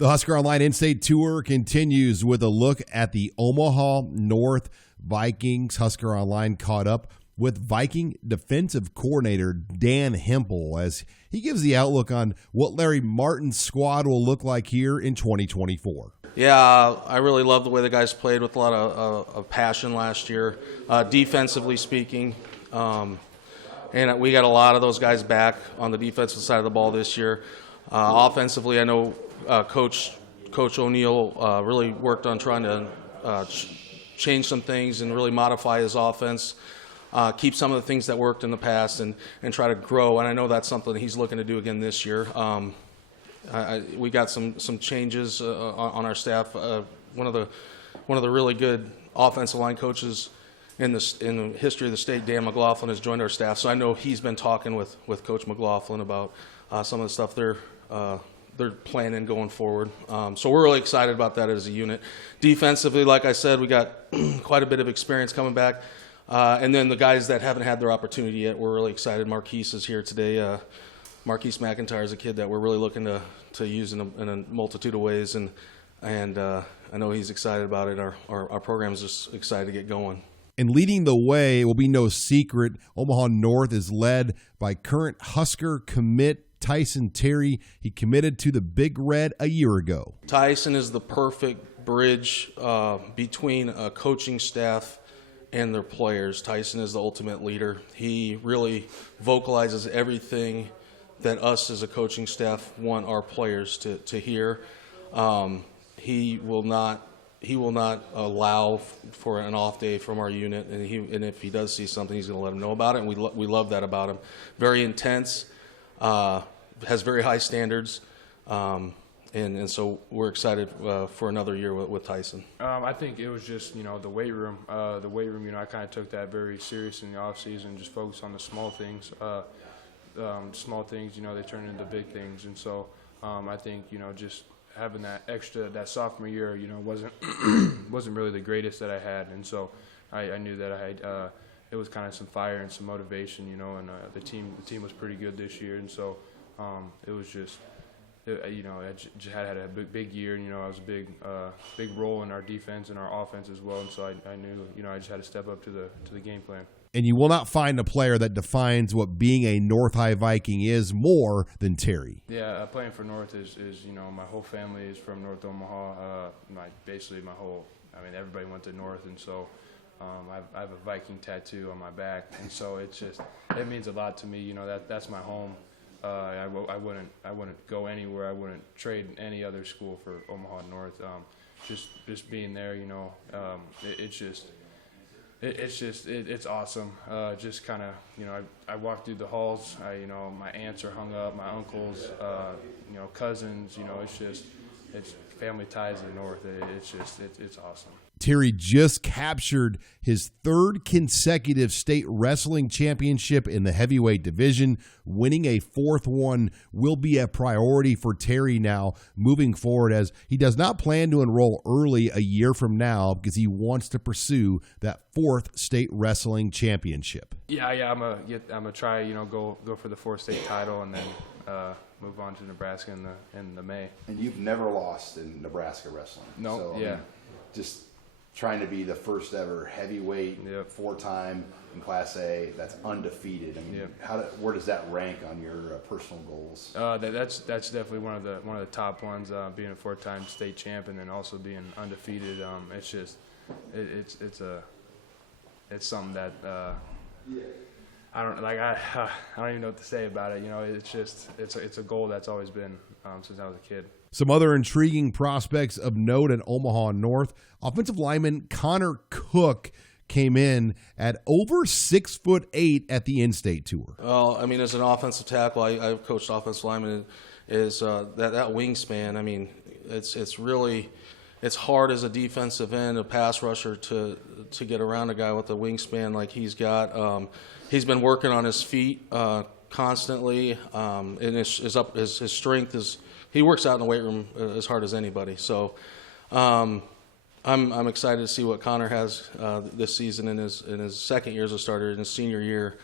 The Husker Online In-State Tour continues with a look at the Omaha North Vikings. Husker Online caught up with Viking defensive coordinator Dan Hempel as he gives the outlook on what Larry Martin's squad will look like here in 2024. Yeah, I really love the way the guys played with a lot of passion last year, defensively speaking. And we got a lot of those guys back on the defensive side of the ball this year. Offensively, I know Coach O'Neill really worked on trying to change some things and really modify his offense, keep some of the things that worked in the past and try to grow. And I know that's something he's looking to do again this year. We got some changes on our staff. One of the really good offensive line coaches in the history of the state, Dan McLaughlin, has joined our staff. So I know he's been talking with Coach McLaughlin about some of the stuff they're planning going forward. So we're really excited about that as a unit. Defensively, like I said, we got quite a bit of experience coming back. And then the guys that haven't had their opportunity yet, we're really excited. Marquise is here today. Marquise McIntyre is a kid that we're really looking to use in a multitude of ways, and I know he's excited about it. Our program is just excited to get going. And leading the way, it will be no secret, Omaha North is led by current Husker commit Tyson Terry. He committed to the Big Red a year ago. Tyson is the perfect bridge between a coaching staff and their players. Tyson is the ultimate leader. He really vocalizes everything that us as a coaching staff want our players to hear. He will not allow for an off day from our unit, and if he does see something, he's going to let them know about it. And we love that about him. Very intense, has very high standards, and so we're excited for another year with Tyson. I think it was just the weight room. The weight room, I kind of took that very serious in the off season, just focused on the small things. Small things, they turn into big things, and so I think just having that sophomore year, wasn't really the greatest that I had, and so I knew that I had it was kind of some fire and some motivation, and the team was pretty good this year, and so it was just I just had a big year, and I was a big role in our defense and our offense as well, and so I knew I just had to step up to the game plan. And you will not find a player that defines what being a North High Viking is more than Terry. Yeah, playing for North is my whole family is from North Omaha. Everybody went to North, and so I have a Viking tattoo on my back, and so it means a lot to me. That's my home. I wouldn't go anywhere. I wouldn't trade any other school for Omaha North. Just being there, it's awesome. Just kind of, I walk through the halls. My aunts are hung up, my uncles, cousins. It's family ties in the North. It's awesome. Terry just captured his third consecutive state wrestling championship in the heavyweight division. Winning a fourth one will be a priority for Terry now moving forward, as he does not plan to enroll early a year from now because he wants to pursue that fourth state wrestling championship. Yeah, I'm gonna try, go for the fourth state title and then move on to Nebraska in the May. And you've never lost in Nebraska wrestling. No, so, yeah. Just trying to be the first ever heavyweight, yep. 4-time in Class A, that's undefeated. Yep. Where does that rank on your personal goals? That's definitely one of the top ones. Being a 4-time state champ and then also being undefeated. It's something that I don't even know what to say about it. It's a goal that's always been since I was a kid. Some other intriguing prospects of note at Omaha North. Offensive lineman Connor Cook came in at over 6'8" at the in-state tour. Well, as an offensive tackle, I've coached offensive linemen. Is that wingspan? It's hard as a defensive end, a pass rusher, to get around a guy with a wingspan like he's got. He's been working on his feet constantly, and his strength is. He works out in the weight room as hard as anybody. So I'm excited to see what Connor has this season in his second year as a starter. In his senior year,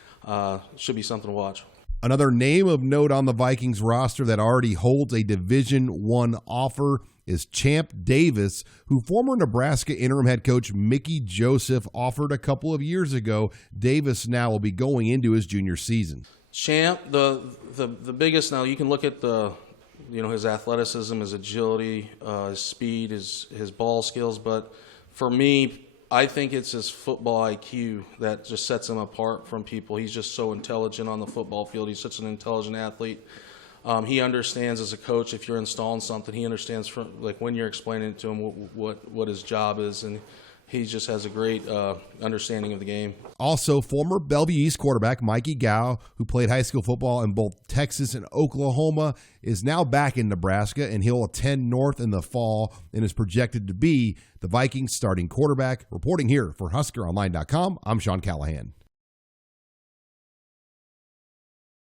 should be something to watch. Another name of note on the Vikings roster that already holds a Division I offer is Champ Davis, who former Nebraska interim head coach Mickey Joseph offered a couple of years ago. Davis now will be going into his junior season. Champ, the biggest, now you can look at his athleticism, his agility, his speed, his ball skills, but for me, I think it's his football IQ that just sets him apart from people. He's just so intelligent on the football field. He's such an intelligent athlete. He understands as a coach, if you're installing something, he understands when you're explaining to him what his job is, and he just has a great understanding of the game. Also, former Bellevue East quarterback Mikey Gow, who played high school football in both Texas and Oklahoma, is now back in Nebraska, and he'll attend North in the fall and is projected to be the Vikings starting quarterback. Reporting here for HuskerOnline.com, I'm Sean Callahan.